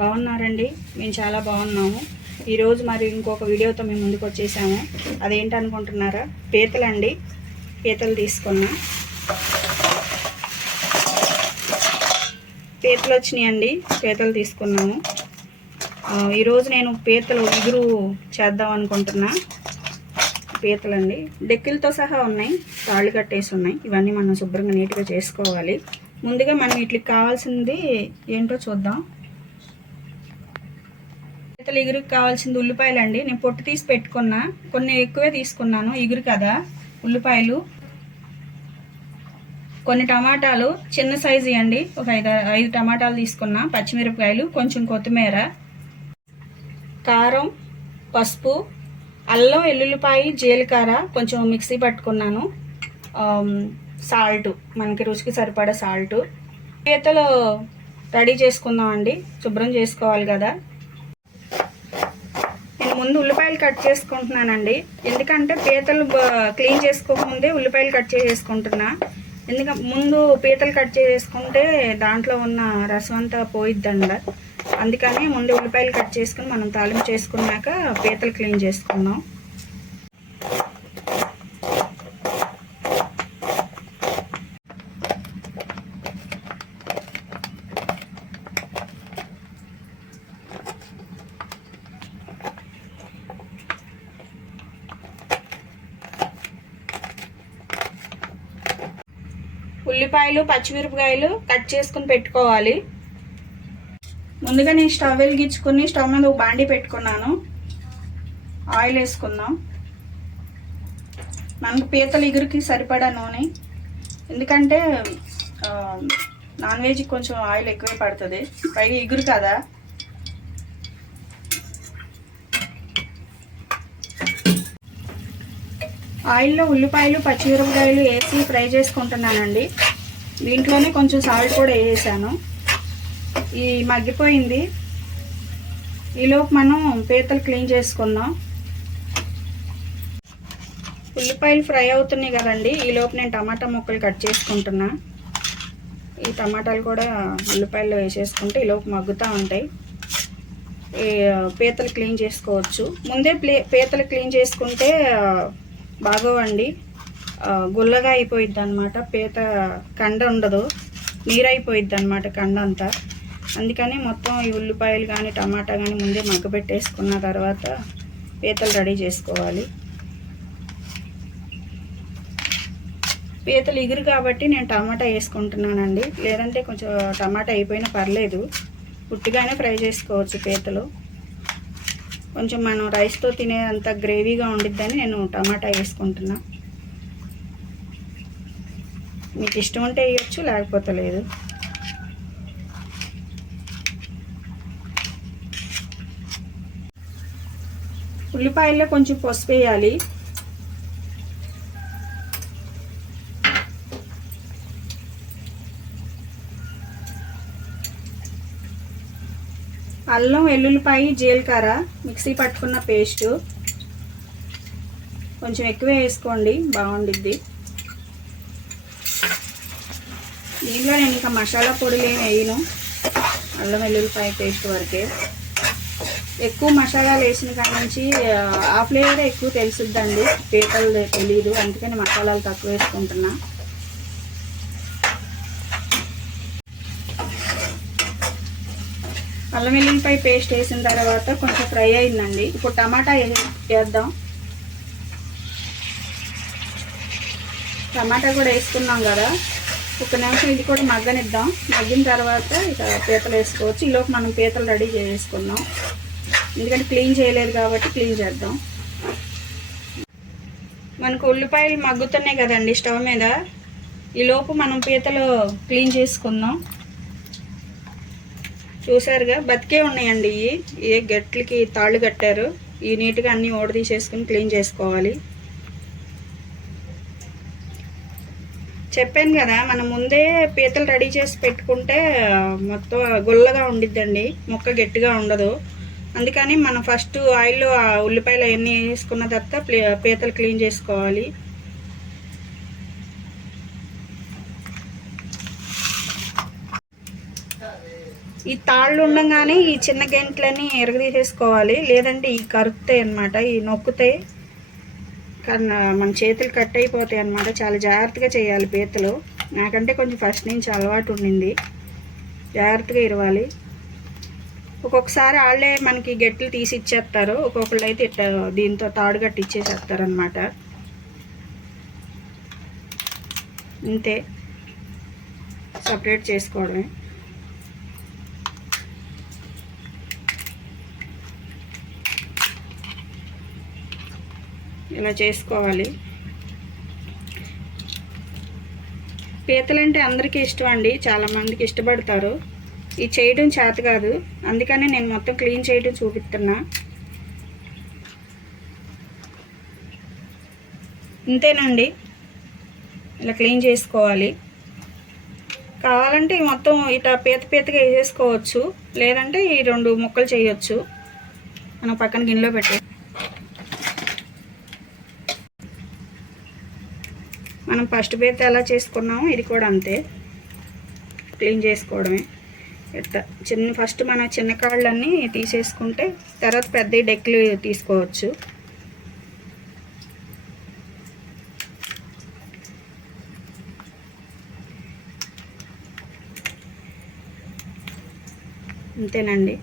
బాగున్నారండి? మేము చాలా బాగున్నాము. ఈరోజు మరి ఇంకొక వీడియోతో మేము ముందుకు వచ్చేసాము. అదేంటనుకుంటున్నారా పీతలండి. పీతలు తీసుకున్నాం. పీతలు వచ్చినాయండి. పీతలు తీసుకున్నాము. ఈరోజు నేను పీతలు ఇగురు చేద్దాం అనుకుంటున్నా. పీతలండి. డెక్కిలతో సహా ఉన్నాయి. తాళ్ళు కట్టేసి ఉన్నాయి. ఇవన్నీ మనం శుభ్రంగా నీట్గా చేసుకోవాలి. ముందుగా మనం వీటికి కావాల్సింది ఏంటో చూద్దాం. ముక్కలు ఎగురుకు కావాల్సింది ఉల్లిపాయలు అండి నేను పొట్టు తీసి పెట్టుకున్నా. కొన్ని ఎక్కువే తీసుకున్నాను. ఇగురు కదా ఉల్లిపాయలు. కొన్ని టమాటాలు చిన్న సైజు ఇవ్వండి ఒక ఐదు ఐదు టమాటాలు తీసుకున్నా. పచ్చిమిరపకాయలు కొంచెం కొత్తిమీర. కారం పసుపు అల్లం ఎల్లుల్లిపాయ జీలకర్ర కొంచెం మిక్సీ పట్టుకున్నాను. సాల్ట్ మనకి రుచికి సరిపడా సాల్ట్ పీతలు రెడీ చేసుకుందాం అండి శుభ్రం చేసుకోవాలి కదా. ముందు ఉల్లిపాయలు కట్ చేసుకుంటున్నానండి. ఎందుకంటే పీతలు క్లీన్ చేసుకోకముందే ఉల్లిపాయలు కట్ చేసేసుకుంటున్నా. ఎందుకంటే ముందు పీతలు కట్ చేసుకుంటే దాంట్లో ఉన్న రసం అంతా పోయిద్దండ. అందుకని ముందు ఉల్లిపాయలు కట్ చేసుకుని మనం తాలింపు చేసుకున్నాక పీతలు క్లీన్ చేసుకున్నాం ఉల్లిపాయలు పచ్చిమిరపకాయలు కట్ చేసుకుని పెట్టుకోవాలి. ముందుగా నేను స్టవ్ వెలిగించుకుని స్టవ్ మీద ఒక బాండి పెట్టుకున్నాను. ఆయిల్ వేసుకుందాం. మనకు పీతలు ఇగురికి సరిపడా నూనె. ఎందుకంటే నాన్ వెజ్ కొంచెం ఆయిల్ ఎక్కువే పడుతుంది. పైగా ఇగురు కదా. ఆయిల్లో ఉల్లిపాయలు పచ్చిమిరపకాయలు వేసి ఫ్రై చేసుకుంటున్నానండి. దీంట్లోనే కొంచెం సాల్ట్ కూడా వేసాను ఈ మగ్గిపోయింది. ఈలోపు మనం పీతలు క్లీన్ చేసుకుందాం. ఉల్లిపాయలు ఫ్రై అవుతున్నాయి కదండి. ఈలోపు నేను టమాటా ముక్కలు కట్ చేసుకుంటున్నా. ఈ టమాటాలు కూడా ఉల్లిపాయలు వేసేసుకుంటే ఈలోపు మగ్గుతూ ఉంటాయి. ఈ పీతలు క్లీన్ చేసుకోవచ్చు. ముందే ప్లే పీతలు క్లీన్ చేసుకుంటే బాగోవండి. గుల్లగా అయిపోయిద్ది అనమాట పీత కండ ఉండదు నీరైపోయిద్ది అనమాట కండ అంతా అందుకని మొత్తం ఈ ఉల్లిపాయలు కానీ టమాటా కానీ ముందే మగ్గబెట్టేసుకున్న తర్వాత పీతలు రెడీ చేసుకోవాలి. పీతలు ఇగురు కాబట్టి నేను టమాటా వేసుకుంటున్నానండి. లేదంటే కొంచెం టమాటా అయిపోయినా పర్లేదు. పుట్టిగానే ఫ్రై చేసుకోవచ్చు పీతలు. కొంచెం మనం రైస్తో తినేంత గ్రేవీగా ఉండిద్దని నేను టమాటా వేసుకుంటున్నాను మీకు ఇష్టం ఉంటే వేయచ్చు లేకపోతే లేదు. ఉల్లిపాయల్లో కొంచెం పసుపు వేయాలి. అల్లం వెల్లుల్లిపాయ జీలకర్ర మిక్సీ పట్టుకున్న పేస్టు. కొంచెం ఎక్కువ వేసుకోండి బాగుండిద్ది. దీనిలో నేను ఇంకా మసాలా పొడులు ఏమి వేయను. అల్లం వెల్లుల్లిపాయ పేస్ట్ వరకే. ఎక్కువ మసాలాలు వేసిన కాడ నుంచి ఆ, ఫ్లేవరే ఎక్కువ తెలుసుద్దండి. పీతలు తెలియదు అందుకని మసాలాలు తక్కువ వేసుకుంటున్నా. అల్లం వెల్లుల్లిపాయ పేస్ట్ వేసిన తర్వాత కొంచెం ఫ్రై అయిందండి. ఇప్పుడు టమాటా వేద్దాం. టమాటా కూడా వేసుకున్నాం కదా. ఒక నిమిషం ఇది కూడా మగ్గనిద్దాం. మగ్గిన తర్వాత ఇక పీతలు వేసుకోవచ్చు. ఈలోపు మనం పీతలు రెడీ చేసుకుందాం. ఎందుకంటే క్లీన్ చేయలేదు కాబట్టి క్లీన్ చేద్దాం. మనకు ఉల్లిపాయలు మగ్గుతున్నాయి కదండి స్టవ్ మీద. ఈలోపు మనం పీతలు క్లీన్ చేసుకుందాం. చూసారుగా? బతికే ఉన్నాయండి ఇవి. ఏ గట్లకి తాళ్ళు కట్టారు. ఈ నీట్గా అన్నీ ఓడ తీసేసుకుని క్లీన్ చేసుకోవాలి. చెప్పాను కదా మనం ముందే పీతలు రెడీ చేసి పెట్టుకుంటే మొత్తం గుల్లగా ఉండిద్దండి మొక్క గట్టిగా ఉండదు. అందుకని మనం ఫస్ట్ ఆయిల్లో ఉల్లిపాయలు అవన్నీ వేసుకున్న తర్వాత పీతలు క్లీన్ చేసుకోవాలి. ఈ తాళ్ళు ఉండగానే ఈ చిన్న గెంట్లని ఎరగదీసేసుకోవాలి లేదంటే ఈ కరుతాయి అనమాట ఈ నొక్కుతాయి. మన చేతులు కట్ అయిపోతాయి అనమాట చాలా జాగ్రత్తగా చేయాలి పీతలు. నాకంటే కొంచెం ఫస్ట్ నుంచి అలవాటు ఉండింది. జాగ్రత్తగా ఇరవాలి. ఒక్కొక్కసారి వాళ్ళే మనకి గట్లు తీసి ఇచ్చేస్తారు. ఒక్కొక్కళ్ళు అయితే ఇట్ట దీంతో తాడు గట్టి ఇచ్చేసేస్తారు అనమాట అంతే సపరేట్ చేసుకోవడమే. ఇలా చేసుకోవాలి. పీతలంటే అందరికీ ఇష్టం అండి. చాలామందికి ఇష్టపడతారు. ఇది చేయడం చేత కాదు. అందుకనే నేను మొత్తం క్లీన్ చేయడం చూపిస్తున్నా. ఇంతేనండి. ఇలా క్లీన్ చేసుకోవాలి. కావాలంటే మొత్తం ఇట్లా పీత పీతగా వేసేసుకోవచ్చు. లేదంటే ఈ రెండు ముక్కలు చేయొచ్చు. మనం పక్కన గిన్నెలో పెట్టే మనం ఫస్ట్ బేత్ ఎలా చేసుకున్నామో ఇది కూడా అంతే. క్లీన్ చేసుకోవడమే. ఇట్లా చిన్న ఫస్ట్ మన చిన్న కాళ్ళన్నీ తీసేసుకుంటే తర్వాత పెద్ద డెక్లు తీసుకోవచ్చు. అంతేనండి.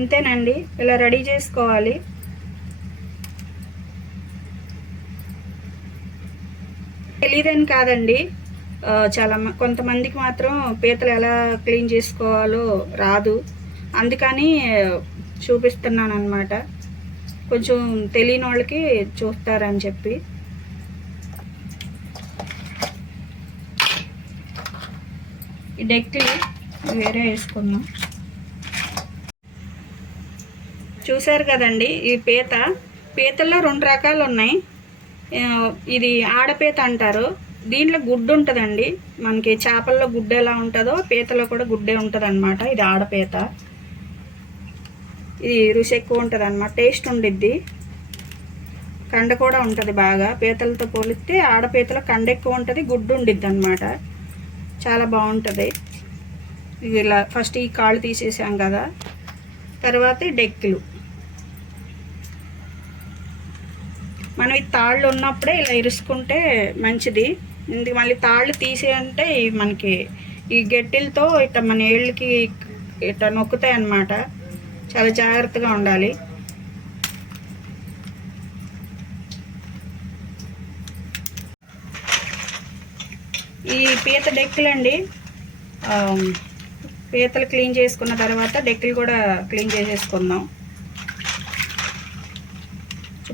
అంతేనండి. ఇలా రెడీ చేసుకోవాలి. తెలియదని కాదండి. చాలా మ- కొంతమందికి మాత్రం పీతలు ఎలా క్లీన్ చేసుకోవాలో రాదు. అందుకని చూపిస్తున్నాను అనమాట కొంచెం తెలియని వాళ్ళకి చూస్తారని చెప్పి. ఈ డెక్కి వేరే వేసుకుందాం. చూశారు కదండి ఈ పీత. పీతల్లో రెండు రకాలు ఉన్నాయి. ఇది ఆడపీత అంటారు. దీంట్లో గుడ్డు ఉంటుందండి. మనకి చేపల్లో గుడ్డు ఎలా ఉంటుందో పీతలో కూడా గుడ్డే ఉంటుంది అనమాట ఇది ఆడపీత. ఇది రుచి ఎక్కువ ఉంటుంది అనమాట టేస్ట్ ఉండిద్ది. కండ కూడా ఉంటుంది బాగా. పీతలతో పోలిస్తే ఆడపీతలో కండ ఎక్కువ ఉంటుంది గుడ్డు ఉండిద్ది అనమాట చాలా బాగుంటుంది. ఇది ఇలా ఫస్ట్ ఈ కాళ్ళు తీసేసాం కదా. తర్వాత డెక్కులు. మనం ఈ తాళ్ళు ఉన్నప్పుడే ఇలా ఇరుసుకుంటే మంచిది. ఇందుకు మళ్ళీ తాళ్ళు తీసేయంటే మనకి ఈ గట్టిలతో ఇట్లా మన ఏళ్ళకి ఇట్లా నొక్కుతాయి అన్నమాట చాలా జాగ్రత్తగా ఉండాలి. ఈ పీత డెక్కులండి పీతలు క్లీన్ చేసుకున్న తర్వాత డెక్కులు కూడా క్లీన్ చేసేసుకుందాం.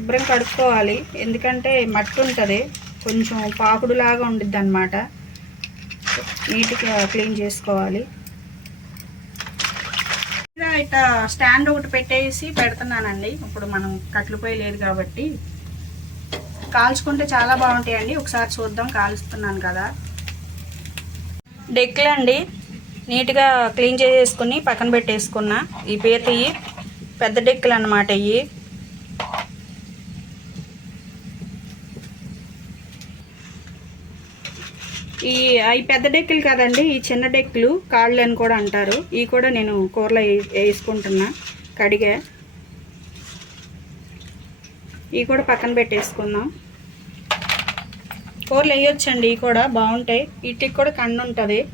శుభ్రం కడుక్కోవాలి. ఎందుకంటే మట్టి ఉంటుంది. కొంచెం పాకుడులాగా ఉండిద్ది అనమాట నీట్గా క్లీన్ చేసుకోవాలి. ఇలా ఇట్లా స్టాండ్ ఒకటి పెట్టేసి పెడుతున్నానండి. ఇప్పుడు మనం కట్లు పొయ్యి లేదు కాబట్టి. కాల్చుకుంటే చాలా బాగుంటాయండి. ఒకసారి చూద్దాం. కాలుస్తున్నాను కదా. డెక్కులు అండి. నీట్గా క్లీన్ చేసేసుకుని పక్కన పెట్టేసుకున్నా. ఈ పేతయ్యి పెద్ద డెక్కులు అన్నమాట ఇవి ఈ అవి పెద్ద డెక్కులు కాదండి ఈ చిన్న డెక్కులు కాళ్ళు అని కూడా అంటారు. ఇవి కూడా నేను కూరలో వే- వేసుకుంటున్నా కడిగా. ఇవి కూడా పక్కన పెట్టేసుకుందాం. కూరలు వేయొచ్చండి ఇవి కూడా బాగుంటాయి. వీటికి కూడా కన్ను ఉంటుంది.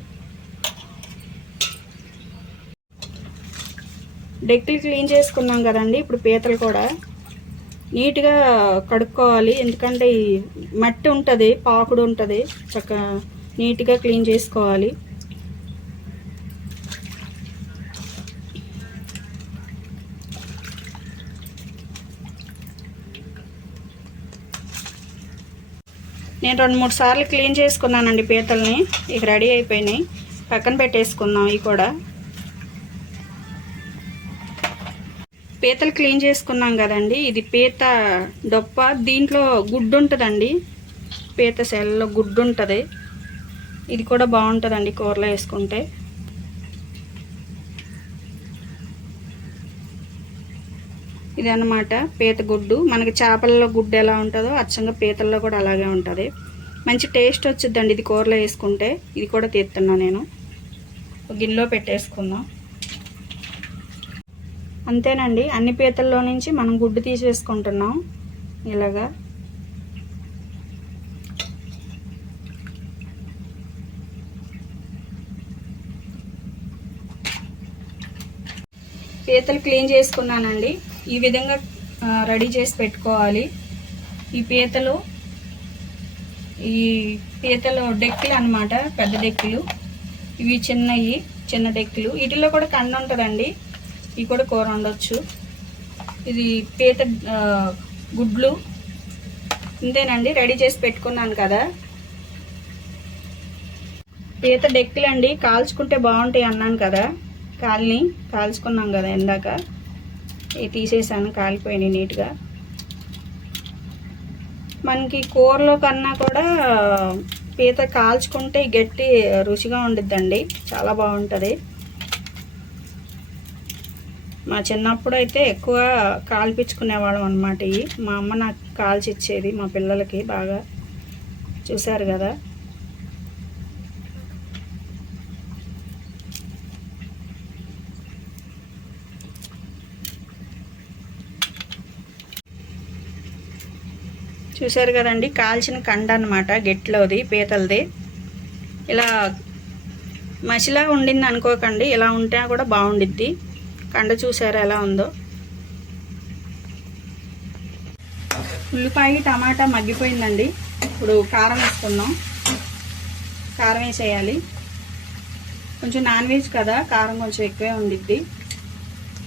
డెక్కులు క్లీన్ చేసుకున్నాం కదండి ఇప్పుడు పీతలు కూడా. నీట్గా కడుక్కోవాలి. ఎందుకంటే ఈ మట్టి ఉంటుంది పాకుడు ఉంటుంది. చక్కగా నీట్గా క్లీన్ చేసుకోవాలి. నేను రెండు మూడు సార్లు క్లీన్ చేసుకున్నానండి పీతల్ని. ఇక రెడీ అయిపోయినాయి. పక్కన పెట్టేసుకుందాం ఇవి కూడా. పీతలు క్లీన్ చేసుకున్నాం కదండి. ఇది పీత డొప్ప. దీంట్లో గుడ్డు ఉంటుందండి పీత సెల్లో గుడ్డు ఉంటుంది ఇది కూడా బాగుంటుందండి కూరలో వేసుకుంటే. ఇది అన్నమాట పీత గుడ్డు. మనకి చేపల్లో గుడ్డు ఎలా ఉంటుందో అచ్చంగా పీతల్లో కూడా అలాగే ఉంటుంది. మంచి టేస్ట్ వచ్చిద్దండి ఇది కూరలో వేసుకుంటే. ఇది కూడా తీస్తున్నా నేను. గిన్నెలో పెట్టేసుకుందాం. అంతేనండి. అన్ని పీతల్లో నుంచి మనం గుడ్డు తీసేసుకుంటున్నాం. ఇలాగా. పీతలు క్లీన్ చేసుకున్నానండి. ఈ విధంగా రెడీ చేసి పెట్టుకోవాలి. ఈ పీతలు ఈ పీతలు డెక్కులు అన్నమాట పెద్ద డెక్కులు. ఇవి చిన్నవి చిన్న డెక్కులు. వీటిల్లో కూడా కండ ఉంటుందండి ఇవి కూడా కూర ఉండొచ్చు ఇది పీత గుడ్లు. ఇంతేనండి రెడీ చేసి పెట్టుకున్నాను కదా. పీత డెక్కులండి కాల్చుకుంటే బాగుంటాయి అన్నాను కదా. కాల్ని కాల్చుకున్నాం కదా ఇందాక. ఇవి తీసేసాను కాలిపోయినాయి నీట్గా. మనకి కూరలో కన్నా కూడా పీత కాల్చుకుంటే గట్టి రుచిగా ఉండిద్దండి. చాలా బాగుంటుంది. మా చిన్నప్పుడు అయితే ఎక్కువ కాల్పించుకునేవాళ్ళం అనమాట ఇవి. మా అమ్మ నాకు కాల్చి ఇచ్చేది మా పిల్లలకి బాగా. చూశారు కదా? చూశారు కదండి? కాల్చిన కండ అనమాట గెట్లోది పీతలది. ఇలా మసిలా ఉండింది అనుకోకండి ఇలా ఉంటే కూడా బాగుండిద్ది. కండ చూసారు ఎలా ఉందో? ఉల్లిపాయ టమాటా మగ్గిపోయిందండి. ఇప్పుడు కారం వేసుకుందాం. కారం వేసేయాలి. కొంచెం నాన్ వెజ్ కదా కారం కొంచెం ఎక్కువే ఉండిద్ది.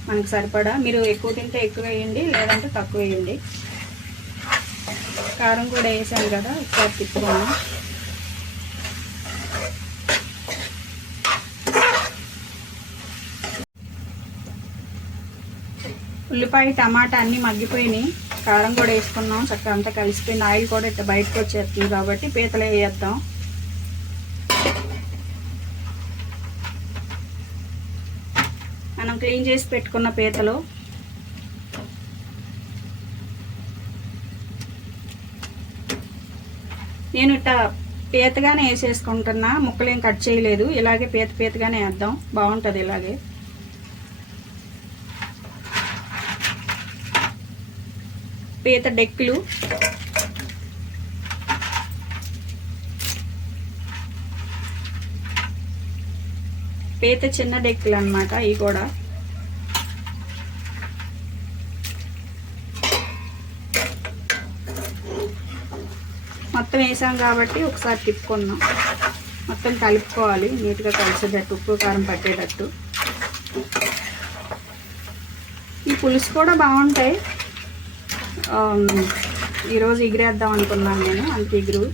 మనకు సరిపడా. మీరు ఎక్కువ తింటే ఎక్కువ వేయండి లేదంటే తక్కువ వేయండి. కారం కూడా వేసాను కదా ఒకసారి తిప్పుకున్నాం ఉల్లిపాయ టమాటా అన్నీ మగ్గిపోయినాయి. కారం కూడా వేసుకున్నాం. చక్కగా అంతా కలిసిపోయింది. ఆయిల్ కూడా ఇట్లా బయటకు వచ్చేస్తుంది కాబట్టి పీతలు వేయేద్దాం. మనం క్లీన్ చేసి పెట్టుకున్న పీతలు. నేను ఇట్ట పీతగానే వేసేసుకుంటున్నా. ముక్కలు ఏం కట్ చేయలేదు. ఇలాగే పీత పీతగానే వేద్దాం. బాగుంటుంది ఇలాగే. పీత డెక్కులు. పీత చిన్న డెక్కులు అనమాట ఇవి కూడా. మొత్తం వేసాం కాబట్టి ఒకసారి తిప్పుకున్నాం మొత్తం కలుపుకోవాలి నీట్గా కలిసేటట్టు ఉప్పు కారం పట్టేటట్టు. ఈ పులుసు కూడా బాగుంటాయి. ఈరోజు ఎగిరేద్దాం అనుకున్నాను నేను అంత ఎగురు.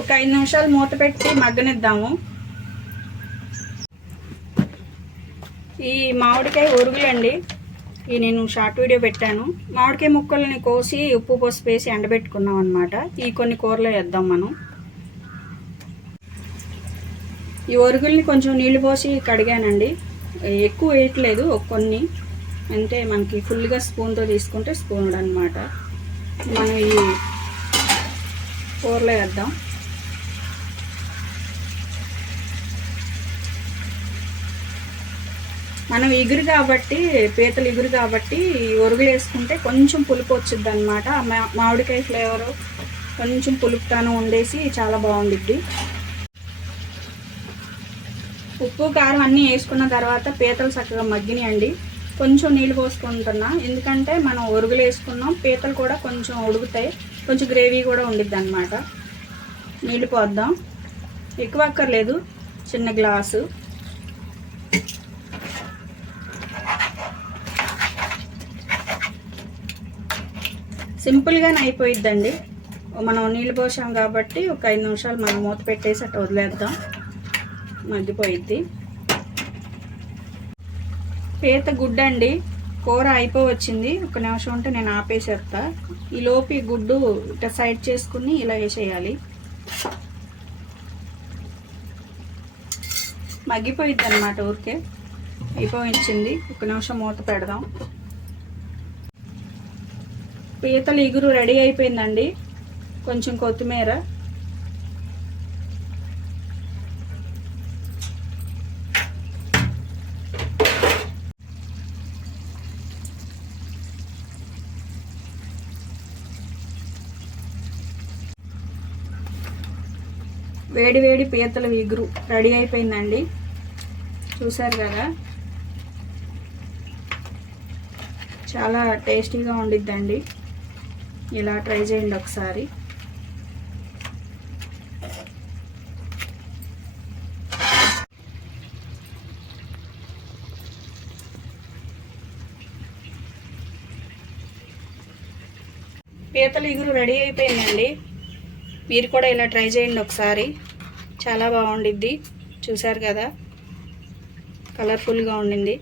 ఒక ఐదు నిమిషాలు మూత పెట్టి మగ్గనిద్దాము. ఈ మామిడికాయ ఒరుగులండి. ఈ నేను షార్ట్ వీడియో పెట్టాను. మామిడికాయ ముక్కల్ని కోసి ఉప్పు పసుపు వేసి ఎండబెట్టుకున్నాం అనమాట ఈ కొన్ని కూరలో వేద్దాం మనం. ఈ ఒరుగుల్ని కొంచెం నీళ్ళు పోసి కడిగానండి. ఎక్కువ వేయట్లేదు కొన్ని. అంటే మనకి ఫుల్గా స్పూన్తో తీసుకుంటే స్పూన్ అనమాట మనం ఈ కూరలో వేద్దాం. మనం ఇగురు కాబట్టి పీతలు ఇగురు కాబట్టి ఈ ఒరుగులు వేసుకుంటే కొంచెం పులుపు వచ్చింది అనమాట మామిడికాయ ఫ్లేవర్ కొంచెం పులుపుతాను ఉండేసి చాలా బాగుండిద్ది. ఉప్పు కారం అన్నీ వేసుకున్న తర్వాత పీతలు చక్కగా మగ్గినాయండి. కొంచెం నీళ్ళు పోసుకుంటున్నా. ఎందుకంటే మనం ఒరుగులు వేసుకున్నాం పీతలు కూడా కొంచెం ఉడుకుతాయి. కొంచెం గ్రేవీ కూడా ఉండిద్ది అనమాట నీళ్ళు పోద్దాం. ఎక్కువ అక్కర్లేదు. చిన్న గ్లాసు. సింపుల్గానే అయిపోయిద్దండి. మనం నీళ్ళు పోసాం కాబట్టి ఒక ఐదు నిమిషాలు మనం మూత పెట్టేసి అట్లా వదిలేద్దాం. మగ్గిపోయిద్ది. పీత గుడ్డు అండి కూర అయిపోవచ్చింది. ఒక నిమిషం ఉంటే నేను ఆపేసేస్తా ఈ లోపి ఈ గుడ్డు ఇట్లా సైడ్ చేసుకుని ఇలా వేసేయాలి. మగ్గిపోయిద్ది అనమాట ఊరికే. అయిపోయించింది ఒక నిమిషం మూత పెడదాం. పీతలు ఇగురు రెడీ అయిపోయిందండి. కొంచెం కొత్తిమీర. వేడి వేడి పీతల ఇగురు రెడీ అయిపోయిందండి. చూసారు కదా? చాలా టేస్టీగా ఉండిద్దండి. ఇలా ట్రై చేయండి ఒకసారి. పీతల ఇగురు రెడీ అయిపోయిందండి మీరు కూడా ఇలా ట్రై చేయండి ఒకసారి. చాలా బాగుండిద్ది. చూసారు కదా? కలర్ఫుల్గా ఉండింది.